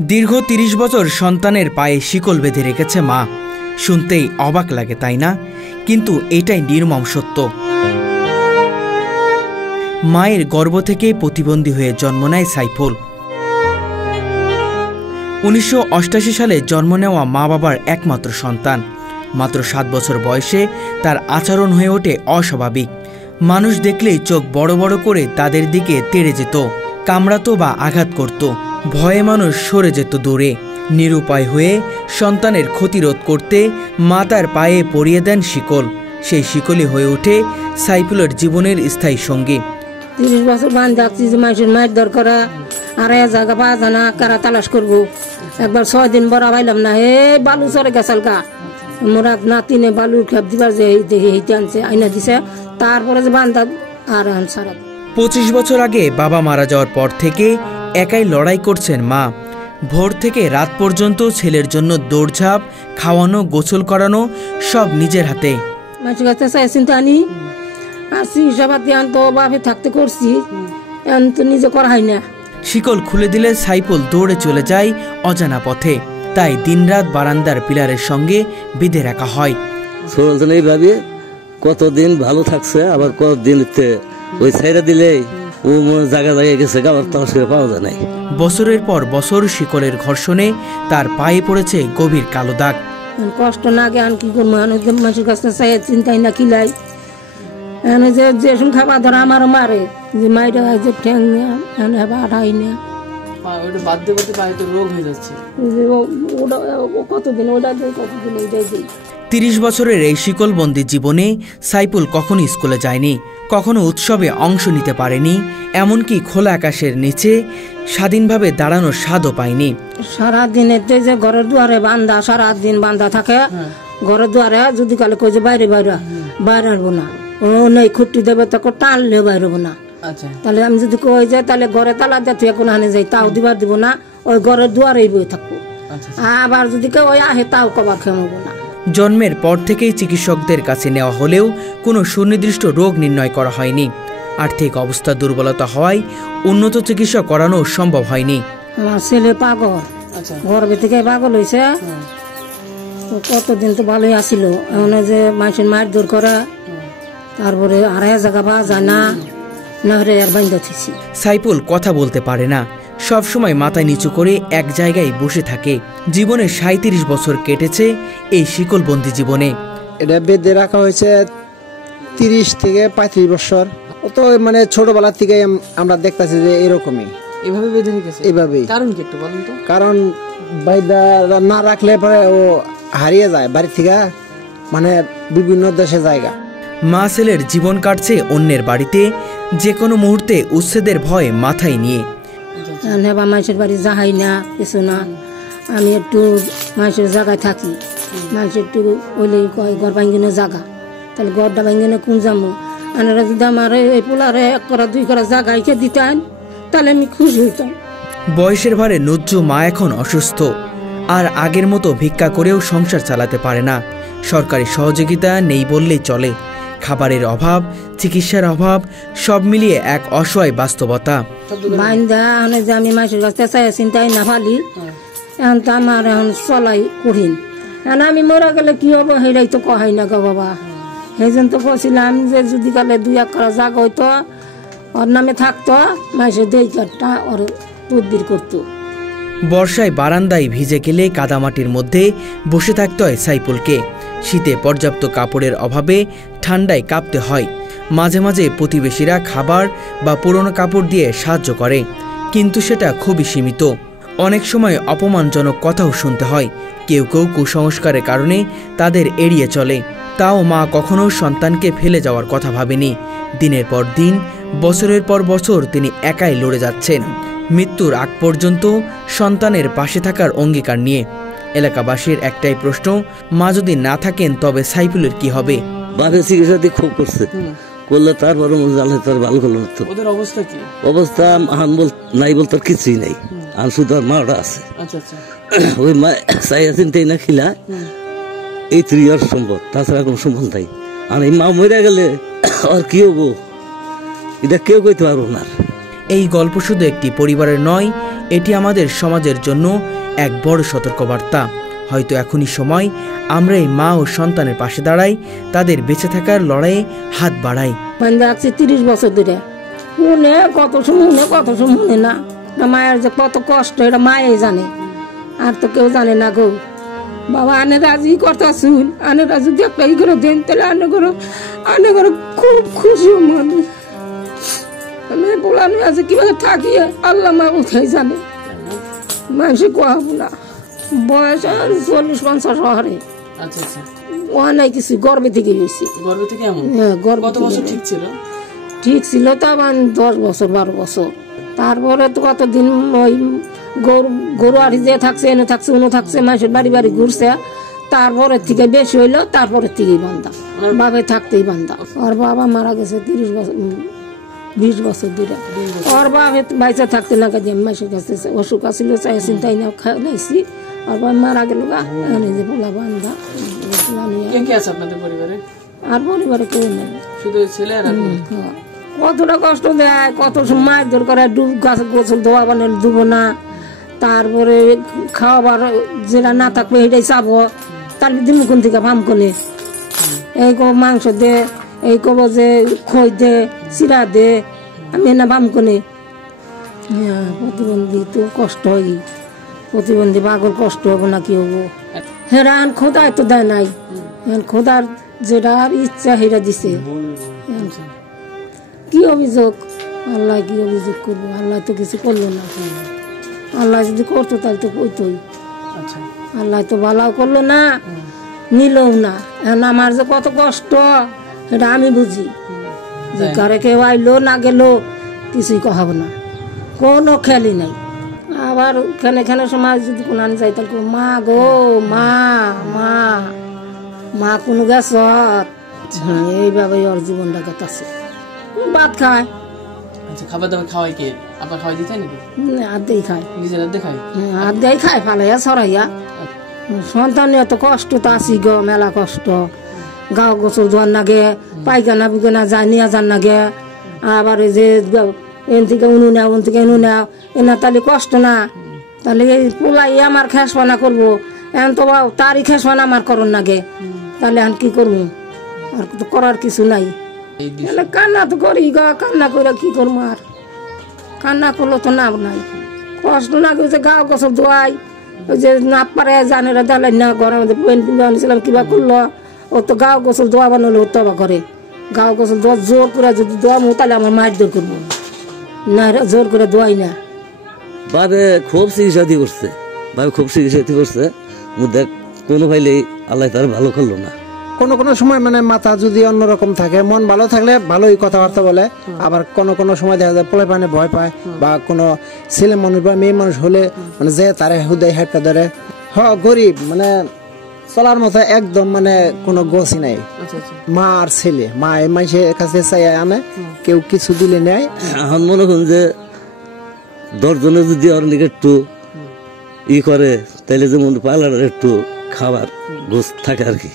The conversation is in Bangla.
দীর্ঘ ৩০ বছর সন্তানের পায়ে শিকল বেঁধে রেখেছে মা। শুনতেই অবাক লাগে, তাই না? কিন্তু এটাই নির্মম সত্য। মায়ের গর্ভ থেকে প্রতিবন্ধী হয়ে জন্ম নেয় সাইফুল। ১৯৮৮ সালে জন্ম নেওয়া মা বাবার একমাত্র সন্তান। মাত্র ৭ বছর বয়সে তার আচরণ হয়ে ওঠে অস্বাভাবিক। মানুষ দেখলেই চোখ বড় বড় করে তাদের দিকে তেড়ে যেত, কামড়াতো বা আঘাত করত। ভয়ে মানুষ সরে যেত দূরে। নিরুপায় হয়ে সন্তানের ক্ষতিরোধ করতে মা তার পায়ে পরিয়ে দেন শিকল। সেই শিকলই হয়ে ওঠে সাইফুলের জীবনের স্থায়ী সঙ্গী। ৩০ বছর বান্ধ যাচ্ছি যে মানুষের মায়ের দরকার, আর জায়গা পাওয়া যায় না, কারা তালাশ করবো। একবার ৬ দিন বড় পাইলাম না, হে বালু চরে গেছাল গা মোরা নাতিনে বালুর খেপ দিবার যে হেঁটে আনছে আইনা দিছে, তারপরে যে বান্ধা আর সারা। ২৫ বছর আগে বাবা মারা যাওয়ার পর থেকে একাই লড়াই করছেন মা। ভোর থেকে রাত পর্যন্ত ছেলের জন্য দৌড়ঝাঁপ, খাওয়ানো, গোসল করানো সব নিজের হাতে। মানুষের কাছে চাই চিন্তা আনি আর চিকিৎসাপাতি আন তো বাপে থাকতে করছি, এখন তো নিজে করা হয় না। শিকল খুলে দিলে সাইফুল দৌড়ে চলে যায় অজানা পথে। তাই দিনরাত বারান্দার পিলারের সঙ্গে বেঁধে রাখা হয়। এইভাবে কতদিন ভালো থাকছে, আবার কতদিন ওই ছাইরা দিলেই ও জায়গা জায়গায় গেছে, আবার তার সঙ্গে পাওয়া যায় নাই। বছরের পর বছর শিকলের ঘর্ষণে তার পায়ে পড়েছে গভীর কালো দাগ। কষ্ট না গে আন কি করবো, মানুষের কাছে চাই চিন্তাই না কিলাই যে খাবার ধরা আমারও মারে যে মাইরা যে ঠ্যাং আঠাই না কতদিন ওটা দিই কতদিন ওইটাই দিই। ৩০ বছরের এই শিকলবন্দি জীবনে সাইফুল কখনো স্কুলে যায়নি, কখনো উৎসবে অংশ নিতে পারেনি, এমনকি খোলা আকাশের নিচে স্বাধীনভাবে দাঁড়ানোর স্বাদও পায়নি। সারাদিন এতে যে ঘরের দুয়ারে বান্ধা, সারাদিন বান্ধা থাকে ঘরের দুয়ারে। যদি কালে কই যে বাইরে বাইরে বাইরে আসবো না, ও নেই খুঁটি দেবে তখন টানলেও বাইরে হবো না। তাহলে আমি যদি কই যাই তাহলে ঘরে তালা দিয়ে কোনো হানে যাই, তাও দিবার দিব না, ওই ঘরের দুয়ারেই বই থাকবো। আবার যদি কেউ ওই আহে তাও কবার খেমবো না। জন্মের পর থেকেই চিকিৎসকদের কাছে নেওয়া হলেও কোনো সুনির্দিষ্ট রোগ নির্ণয় করা হয়নি। আর্থিক অবস্থা দুর্বলতা হওয়ায় উন্নত চিকিৎসা করানো সম্ভব হয়নি। আমার ছেলে পাগল, গর্ভে থেকে পাগল হয়েছে। কতদিন তো ভালোই আসিল, এখন যে মানুষের মায়ের দূর করে, তারপরে আড়াই জায়গা পাওয়া যায় না, নহরে আর বাইন্ধ থিছি। সাইফুল কথা বলতে পারে না, সব সময় মাথা নিচু করে এক জায়গায় বসে থাকে। জীবনে ৩৭ বছর কেটেছে এই শিকলবন্দি জীবনে। এটা বেঁধে রাখা হয়েছে ৩০ থেকে ৩৫ বছর। ও তো মানে ছোটবেলা থেকে আমরা দেখতেছি যে এরকমই এভাবে বেঁধে রেখেছে। এভাবেই। কারণ কি একটু বলুন তো? কারণ বাইদা না রাখলে পরে ও হারিয়ে যায় বাড়ি থেকে, মানে বিভিন্ন দেশে জায়গা। মা ছেলের জীবন কাটছে অন্যের বাড়িতে, যে কোনো মুহূর্তে উচ্ছেদের ভয় মাথায় নিয়ে। নেবা মানুষের বাড়ি যাহাই না কিছু না, আমি একটু মানুষের জায়গায় থাকি। মানুষের একটু ওইলে ঘর ভাঙ্গিনে জায়গা, তাহলে ঘরটা ভাঙ্গিনে কোন যাবো। আনারা যদি আমার এই পোলারে ১ করা ২ করা জায়গায় দিতেন তাহলে আমি খুশি হইতাম। বয়সের ভারে নজ্জু মা এখন অসুস্থ, আর আগের মতো ভিক্ষা করেও সংসার চালাতে পারে না। সরকারি সহযোগিতা নেই বললেই চলে। খাবারের অভাব, চিকিৎসার অভাব, সব মিলিয়ে এক অসহায় বাস্তবতা। যে আমি মানুষের কাছে চাই চিন্তাই না ফালি, এখন তো আমার এখন চলাই কঠিন। এখন আমি মরা গেলে কি হবো সেটাই তো কহাই না গো বাবা। সেই জন্য তো বলছিলাম যে যদি কালে ২-১ করা জায়গা হইতো, ওর নামে থাকতো, মানুষের দেহটা ওর তদবির করতো। বর্ষায় বারান্দায় ভিজে গেলে কাদামাটির মধ্যে বসে থাকতে হয় সাইফুলকে। শীতে পর্যাপ্ত কাপড়ের অভাবে ঠান্ডায় কাঁপতে হয়। মাঝে মাঝে প্রতিবেশীরা খাবার বা পুরনো কাপড় দিয়ে সাহায্য করে, কিন্তু সেটা খুবই সীমিত। অনেক সময় অপমানজনক কথাও শুনতে হয়। কেউ কেউ কুসংস্কারের কারণে তাদের এড়িয়ে চলে। তাও মা কখনো সন্তানকে ফেলে যাওয়ার কথা ভাবেনি। দিনের পর দিন, বছরের পর বছর তিনি একাই লড়ে যাচ্ছেন, মৃত্যুর আগ পর্যন্ত সন্তানের পাশে থাকার অঙ্গীকার নিয়ে। এলাকাবাসীর একটাই প্রশ্ন, মা যদি না থাকেন তবে সাইফুলের কি হবে? বাপের চিকিৎসা খুব করলে তারপর তার ভালো করলো না। ওদের অবস্থা কি? অবস্থা নাই বলতে কিছুই নাই, আর শুধু আর মাটা আছে। ওই মা চাই চিন্তাই না খিলা এই 3 ইয়ার সম্ভব, তাছাড়া কোনো সম্ভব নাই। আর এই মা মরে গেলে আর কি হবো এটা কেউ কইতে পারবো না। এই গল্প শুধু একটি পরিবারের নয়, এটি আমাদের সমাজের জন্য এক বড় সতর্কবার্তা। হয়তো এখনই সময় আমরা এই মা ও সন্তানের পাশে দাঁড়াই, তাদের বেঁচে থাকার লড়াইয়ে হাত বাড়াই। 30 বছর ধরে মনে কত সময় না, মায়ের যে কত কষ্ট এটা মায়ে জানে, আর তো কেউ জানে না গো। বাবা আনে রাজি কথা শুন, আনে রাজি দেখতে ই করে দেন, তাহলে আনে করে খুব খুশি মানুষ। আমি বলানো আছে কিভাবে থাকি আল্লাহ মা কোথায় জানে, মানুষে কোয়াবো না। বয়স 40-50 শহরে নাই কিছু, গর্বে থেকে গেছি। ঠিক ছিল তো আবার 10 বছর 12 বছর। তারপরে তো কতদিন ওই গরু আড়ি যে থাকছে, এনে থাকছে, উনো থাকছে, মানুষের বাড়ি বাড়ি ঘুরছে। তারপরে থেকে বেশি হইলো, তারপরে থেকেই বান্ধা, বাবে থাকতেই বান্ধা। ওর বাবা মারা গেছে 20 বছর ধরে। ওর বাবা বাইচা থাকতে না কাজে মাসের কাছে অসুখ আসছিল, চাই চিন্তাই না খাইছি। ওর বাবা মারা গেল গা, এনে যে পোলা বান্ধা। আর পরিবারে কেউ নেই, কতটা কষ্ট দেয়, কত সময় জোর করে ডুব গাছ গোসল ধোয়া বানে ডুবো না। তারপরে খাওয়াবার যেটা না থাকবে সেটাই চাবো, তার দিন কোন থেকে ফাম কোনে এই কব মাংস দে, এই কব যে খই দে, চিরা দে, আমি না ফাম কোনে। হ্যাঁ, প্রতিবন্ধী তো কষ্ট হয়, প্রতিবন্ধী পাগল কষ্ট হবো না কি হবো। হেরান খোদায় তো দেয় নাই, খোদার যেটা ইচ্ছা সেটা দিছে। কি অভিযোগ, আল্লাহ কি অভিযোগ করবো? আল্লাহ তো কিছু করলো না। আল্লাহ যদি করতো তাহলে তো কইতই। আল্লাহ তো ভালো করলো না, নিলও না। এখন আমার যে কত কষ্ট সেটা আমি বুঝি। যে কারে কেউ আইলো না গেল কিছুই কহাবো না, কোনো খেয়ালই নাই। আবার খেনে সময় যদি কোনো আনি যাই তাহলে মা গো মা মা মা কোনো গেছ। এইভাবে ওর জীবনটা কাটাচ্ছে। ভাত খায়, খাবার দাবার খাওয়াই কে? আপনার খাওয়াই দিতে নাকি? আধেই খায়, নিজের আধে খায়, আধেই খায় ফালাইয়া ছড়াইয়া। সন্তানের এত কষ্ট তো আসি গো, মেলা কষ্ট। গাও গোসল ধোয়ার নাগে, পায়খানা পিখানা যায় নিয়ে যান নাগে। আবার এই যে এন থেকে উনু নেও, ওন থেকে এনু নেও, এনা তাহলে কষ্ট না? তাহলে এই পোলাই আমার খেসপানা করবো, এখন তো তারই খেসপানা আমার করন নাগে। তাহলে এখন কি করবো? আর তো করার কিছু নাই। কান্না তো করি গা, কান্না করে কি করবো? আর কান্না করলো তো নাম নাই, কষ্ট না করছে। গাও গোসল ধোয়াই, ওই যে না পারে জানেরা দালাই না, ঘরের মধ্যে পেন্টিং আনিছিলাম কিবা করলো, ও তো গাও গোসল ধোয়া বানালো, ও তবা করে। গাও গোসল ধোয়া জোর করে যদি ধোয়া তাহলে আমার মায়ের দৌড় করবো না, জোর করে ধোয়াই না। বাবে খুব চিকিৎসাতি করছে, বাবে খুব চিকিৎসাতি করছে, মধ্যে কোনো ভাইলেই আল্লাহ তার ভালো করলো না। কোনো সময় মানে মাথা যদি অন্যরকম থাকে, মন ভালো থাকলে ভালোই কথাবার্তা বলে। আবার কোনো সময় দেখা যায় পোলে পানে ভয় পায়, বা কোনো ছেলে মানুষ বা মেয়ে মানুষ হলে মানে যে তারে হুদায় হাইপটা ধরে। গরিব মানে চলার মতো একদম মানে কোনো গোছই নাই। মা আর ছেলে, মা এই মানুষের কাছে চাই আনে, কেউ কিছু দিলে নেয়। এখন মনে করুন যে 10 জনে যদি ওর দিকে একটু ই করে, তাহলে যেমন পালার একটু খাবার গোছ থাকে আর কি।